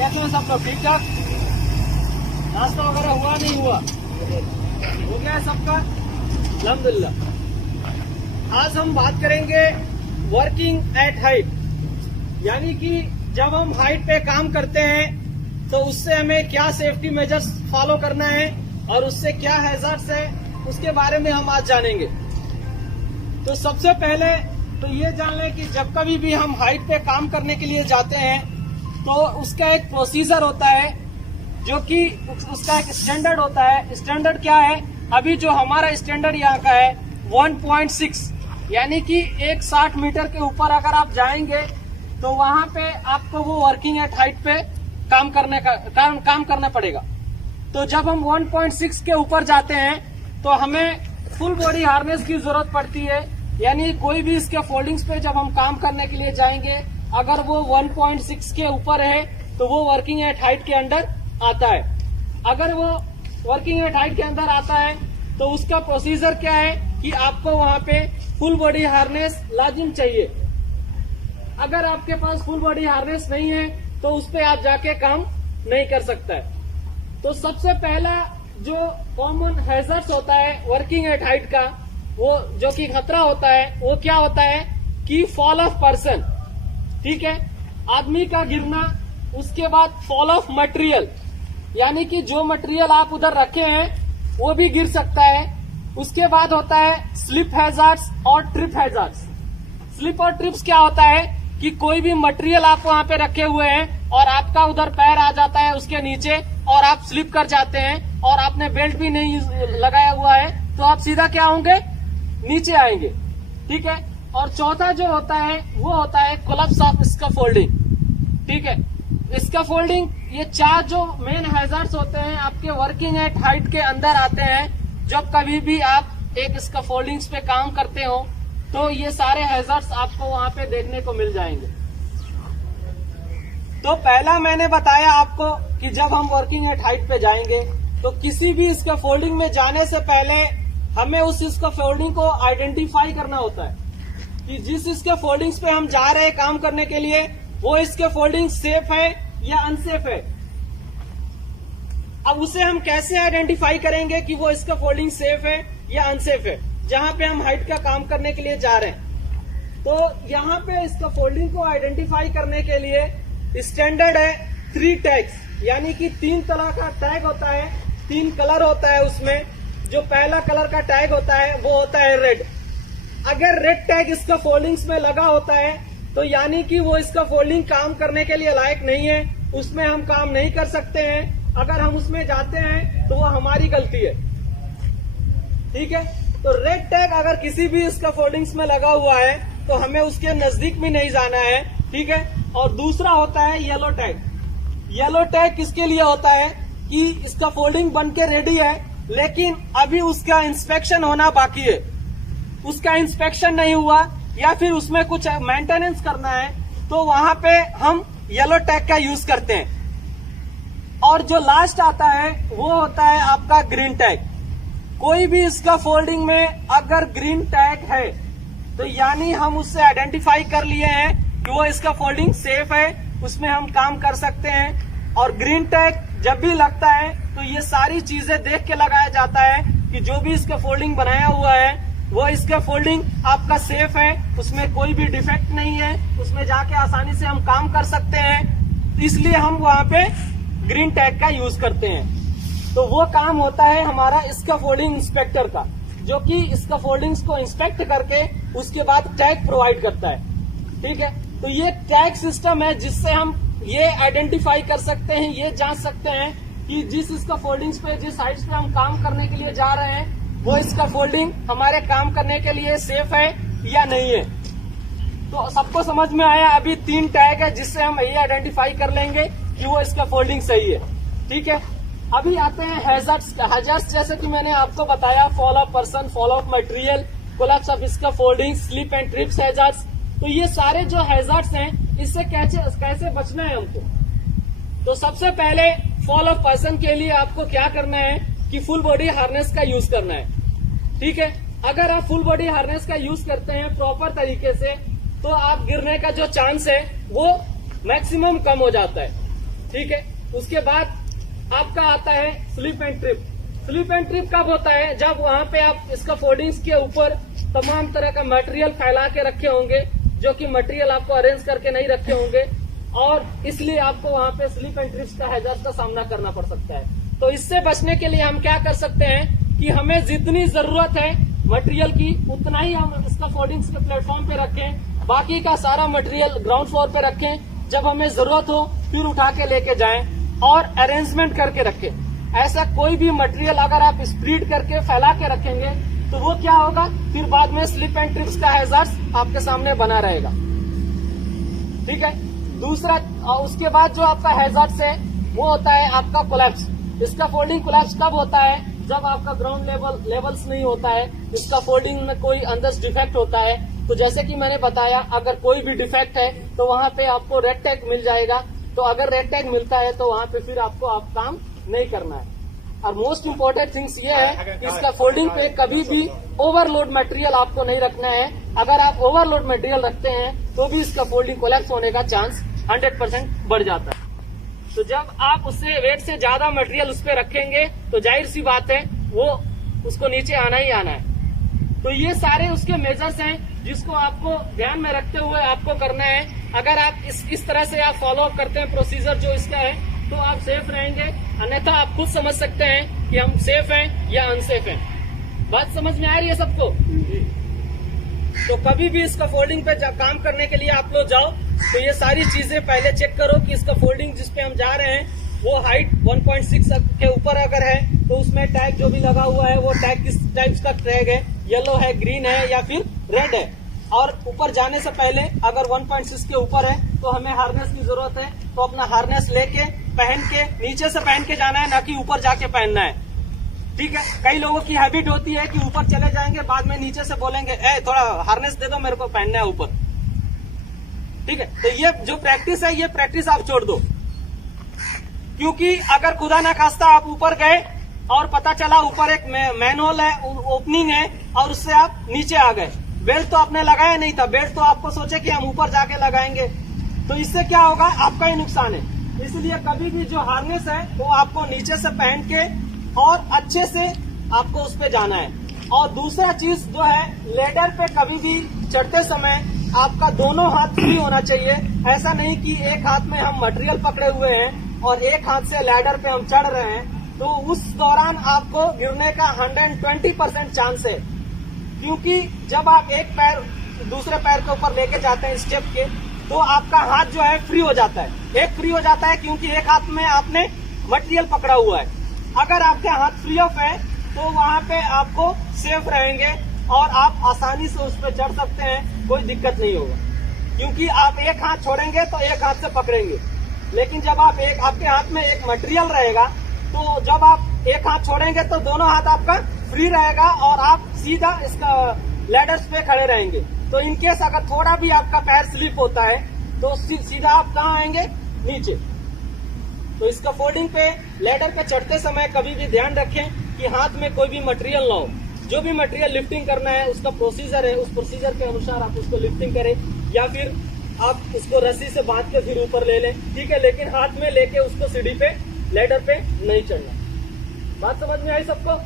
कैसे हैं सब लोग? ठीक ठाक? नाश्ता वगैरह हुआ नहीं हुआ? हो गया है सबका? अल्हम्दुलिल्लाह। आज हम बात करेंगे वर्किंग एट हाइट, यानी कि जब हम हाइट पे काम करते हैं तो उससे हमें क्या सेफ्टी मेजर्स फॉलो करना है और उससे क्या हैजर्ड्स है, उसके बारे में हम आज जानेंगे। तो सबसे पहले तो ये जान लें कि जब कभी भी हम हाइट पे काम करने के लिए जाते हैं तो उसका एक प्रोसीजर होता है, जो कि उसका एक स्टैंडर्ड होता है। स्टैंडर्ड क्या है? अभी जो हमारा स्टैंडर्ड यहाँ का है 1.6, यानी कि 160 मीटर के ऊपर अगर आप जाएंगे तो वहां पे आपको वो वर्किंग एट हाइट पे काम करना पड़ेगा। तो जब हम 1.6 के ऊपर जाते हैं तो हमें फुल बॉडी हार्नेस की जरूरत पड़ती है, यानी कोई भी इसके फोल्डिंग्स पे जब हम काम करने के लिए जाएंगे, अगर वो 1.6 के ऊपर है तो वो वर्किंग एट हाइट के अंदर आता है। अगर वो वर्किंग एट हाइट के अंदर आता है तो उसका प्रोसीजर क्या है कि आपको वहां पे फुल बॉडी हार्नेस लाजिम चाहिए। अगर आपके पास फुल बॉडी हार्नेस नहीं है तो उस पे आप जाके काम नहीं कर सकता है। तो सबसे पहला जो कॉमन हैजर्ड्स होता है वर्किंग एट हाइट का, वो जो कि खतरा होता है, वो क्या होता है कि फॉल ऑफ पर्सन, ठीक है, आदमी का गिरना। उसके बाद फॉल ऑफ मटेरियल, यानी कि जो मटेरियल आप उधर रखे हैं वो भी गिर सकता है। उसके बाद होता है स्लिप हैजर्ड्स और ट्रिप हैजर्ड्स। स्लिप और ट्रिप्स क्या होता है कि कोई भी मटेरियल आप वहां पे रखे हुए हैं और आपका उधर पैर आ जाता है उसके नीचे और आप स्लिप कर जाते हैं और आपने बेल्ट भी नहीं लगाया हुआ है तो आप सीधा क्या होंगे? नीचे आएंगे, ठीक है। और चौथा जो होता है वो होता है कोलैप्स ऑफ स्कैफोल्डिंग, ठीक है। स्कैफोल्डिंग, ये चार जो मेन हैजर्ड्स होते हैं आपके वर्किंग एट हाइट के अंदर आते हैं। जब कभी भी आप एक स्कैफोल्डिंग्स पे काम करते हो तो ये सारे हैजर्ड्स आपको वहां पे देखने को मिल जाएंगे। तो पहला मैंने बताया आपको कि जब हम वर्किंग एट हाइट पे जाएंगे तो किसी भी स्कैफोल्डिंग में जाने से पहले हमें उस स्कैफोल्डिंग को आइडेंटिफाई करना होता है कि जिस स्कैफोल्डिंग्स पे हम जा रहे हैं काम करने के लिए वो स्कैफोल्डिंग सेफ है या अनसेफ है। अब उसे हम कैसे आइडेंटिफाई करेंगे कि वो स्कैफोल्डिंग सेफ है या अनसेफ है जहां पे हम हाइट का काम करने के लिए जा रहे हैं? तो यहाँ पे स्कैफोल्डिंग को आइडेंटिफाई करने के लिए स्टैंडर्ड है 3 टैग्स, यानी कि 3 तरह का टैग होता है, 3 कलर होता है उसमें। जो पहला कलर का टैग होता है वो होता है रेड। अगर रेड टैग स्कैफोल्डिंग्स में लगा होता है तो यानी कि वो स्कैफोल्डिंग काम करने के लिए लायक नहीं है, उसमें हम काम नहीं कर सकते हैं। अगर हम उसमें जाते हैं तो वो हमारी गलती है, ठीक है। तो रेड टैग अगर किसी भी स्कैफोल्डिंग्स में लगा हुआ है तो हमें उसके नजदीक भी नहीं जाना है, ठीक है। और दूसरा होता है येलो टैग। येलो टैग किसके लिए होता है कि स्कैफोल्डिंग बन के रेडी है लेकिन अभी उसका इंस्पेक्शन होना बाकी है, उसका इंस्पेक्शन नहीं हुआ या फिर उसमें कुछ मेंटेनेंस करना है तो वहां पे हम येलो टैग का यूज करते हैं। और जो लास्ट आता है वो होता है आपका ग्रीन टैग। कोई भी स्कैफोल्डिंग में अगर ग्रीन टैग है तो यानी हम उससे आइडेंटिफाई कर लिए हैं कि वो स्कैफोल्डिंग सेफ है, उसमें हम काम कर सकते हैं। और ग्रीन टैग जब भी लगता है तो ये सारी चीजें देख के लगाया जाता है कि जो भी स्कैफोल्डिंग बनाया हुआ है वो स्कैफोल्डिंग आपका सेफ है, उसमें कोई भी डिफेक्ट नहीं है, उसमें जाके आसानी से हम काम कर सकते हैं। इसलिए हम वहां पे ग्रीन टैग का यूज करते हैं। तो वो काम होता है हमारा स्कैफोल्डिंग इंस्पेक्टर का, जो कि स्कैफोल्डिंग्स को इंस्पेक्ट करके उसके बाद टैग प्रोवाइड करता है, ठीक है। तो ये टैग सिस्टम है जिससे हम ये आइडेंटिफाई कर सकते हैं, ये जांच सकते हैं कि जिस स्कैफोल्डिंग्स पे, जिस साइट्स पे हम काम करने के लिए जा रहे हैं वो स्कैफोल्डिंग हमारे काम करने के लिए सेफ है या नहीं है। तो सबको समझ में आया? अभी 3 टैग है जिससे हम ये आइडेंटिफाई कर लेंगे कि वो स्कैफोल्डिंग सही है, ठीक है। अभी आते हैं हैजर्ड्स। हैजर्ड्स जैसे कि मैंने आपको बताया, fall of person, fall of material, collapse of scaffolding, slip and trips hazards. तो ये सारे जो हैजर्ड्स हैं इससे कैसे बचना है हमको? तो सबसे पहले फॉल ऑफ पर्सन के लिए आपको क्या करना है कि फुल बॉडी हार्नेस का यूज करना है, ठीक है। अगर आप फुल बॉडी हार्नेस का यूज करते हैं प्रॉपर तरीके से तो आप गिरने का जो चांस है वो मैक्सिमम कम हो जाता है। ठीक है। उसके बाद आपका आता है slip and trip. Slip and trip कब होता है? जब वहां पे आप इसका फोल्डिंग्स के ऊपर तमाम तरह का मटेरियल फैला के रखे होंगे, जो कि मटेरियल आपको अरेंज करके नहीं रखे होंगे, और इसलिए आपको वहां पे स्लिप एंड ट्रिप्स का हैजर्ड का सामना करना पड़ सकता है। तो इससे बचने के लिए हम क्या कर सकते हैं कि हमें जितनी जरूरत है मटेरियल की उतना ही हम इसका फोल्डिंग्स के प्लेटफॉर्म पे रखें, बाकी का सारा मटेरियल ग्राउंड फ्लोर पे रखें। जब हमें जरूरत हो फिर उठा के लेके जाएं और अरेंजमेंट करके रखें। ऐसा कोई भी मटेरियल अगर आप स्प्रेड करके फैला के रखेंगे तो वो क्या होगा, फिर बाद में स्लिप एंड ट्रिप्स का हैजर्ड आपके सामने बना रहेगा। ठीक है। दूसरा, उसके बाद जो आपका हैजर्ड है वो होता है आपका कोलैप्स। इसका फोल्डिंग कोलैप्स कब होता है? जब आपका ग्राउंड लेवल्स नहीं होता है, इसका फोल्डिंग में कोई अंदर डिफेक्ट होता है। तो जैसे कि मैंने बताया, अगर कोई भी डिफेक्ट है तो वहां पे आपको रेड टैग मिल जाएगा। तो अगर रेड टैग मिलता है तो वहां पे फिर आपको काम नहीं करना है। और मोस्ट इम्पोर्टेंट थिंग्स ये है कि इसका फोल्डिंग पे कभी भी ओवरलोड मटेरियल आपको नहीं रखना है। अगर आप ओवरलोड मटेरियल रखते हैं तो भी इसका फोल्डिंग कोलैप्स होने का चांस 100% बढ़ जाता है। तो जब आप उससे वेट से ज्यादा मटेरियल उस पर रखेंगे तो जाहिर सी बात है वो उसको नीचे आना ही आना है। तो ये सारे उसके मेजर्स हैं जिसको आपको ध्यान में रखते हुए आपको करना है। अगर आप इस तरह से आप फॉलो अप करते हैं प्रोसीजर जो इसका है तो आप सेफ रहेंगे, अन्यथा आप खुद समझ सकते हैं कि हम सेफ हैं या अनसेफ हैं। बात समझ में आ रही है सबको? तो कभी भी इसका फोल्डिंग पे काम करने के लिए आप लोग जाओ तो ये सारी चीजें पहले चेक करो कि इसका फोल्डिंग जिस पे हम जा रहे हैं वो हाइट 1.6 के ऊपर अगर है तो उसमें टैग जो भी लगा हुआ है वो टैग किस टाइप का टैग है, येलो है, ग्रीन है या फिर रेड है। और ऊपर जाने से पहले अगर 1.6 के ऊपर है तो हमें हार्नेस की जरूरत है, तो अपना हार्नेस लेके पहन के नीचे से पहन के जाना है, ना कि ऊपर जाके पहनना है। ठीक है। कई लोगों की हैबिट होती है कि ऊपर चले जाएंगे, बाद में नीचे से बोलेंगे थोड़ा हार्नेस दे दो, मेरे को पहनना है ऊपर। ठीक है। तो ये जो प्रैक्टिस है ये प्रैक्टिस आप छोड़ दो, क्योंकि अगर खुदा ना खास्ता आप ऊपर गए और पता चला ऊपर एक मैनहोल है, ओपनिंग है, और उससे आप नीचे आ गए, बेल्ट तो आपने लगाया नहीं था, बेल्ट तो आपको सोचे कि हम ऊपर जाके लगाएंगे, तो इससे क्या होगा, आपका ही नुकसान है। इसलिए कभी भी जो हार्नेस है वो आपको नीचे से पहन के और अच्छे से आपको उस पे जाना है। और दूसरा चीज जो है, लेडर पे कभी भी चढ़ते समय आपका दोनों हाथ फ्री होना चाहिए। ऐसा नहीं कि एक हाथ में हम मटेरियल पकड़े हुए हैं और एक हाथ से लैडर पे हम चढ़ रहे हैं, तो उस दौरान आपको गिरने का 120% चांस है। क्योंकि जब आप एक पैर दूसरे पैर के ऊपर लेके जाते हैं स्टेप के, तो आपका हाथ जो है फ्री हो जाता है। एक फ्री हो जाता है क्योंकि एक हाथ में आपने मटेरियल पकड़ा हुआ है। अगर आपके हाथ फ्री ऑफ है तो वहां पे आपको सेफ रहेंगे और आप आसानी से उस पर चढ़ सकते हैं, कोई दिक्कत नहीं होगा। क्योंकि आप एक हाथ छोड़ेंगे तो एक हाथ से पकड़ेंगे, लेकिन जब आप आपके हाथ में एक मटेरियल रहेगा तो जब आप एक हाथ छोड़ेंगे तो दोनों हाथ आपका फ्री रहेगा और आप सीधा इसका लैडर्स पे खड़े रहेंगे। तो इनकेस अगर थोड़ा भी आपका पैर स्लिप होता है तो सीधा आप कहाँ आएंगे, नीचे। तो इसका फोल्डिंग पे लैडर पे चढ़ते समय कभी भी ध्यान रखें कि हाथ में कोई भी मटेरियल ना हो। जो भी मटेरियल लिफ्टिंग करना है उसका प्रोसीजर है, उस प्रोसीजर के अनुसार आप उसको लिफ्टिंग करें, या फिर आप उसको रस्सी से बांध के फिर ऊपर ले लें। ठीक है, लेकिन हाथ में लेके उसको सीढ़ी पे लैडर पे नहीं चढ़ना। बात समझ में आई सबको?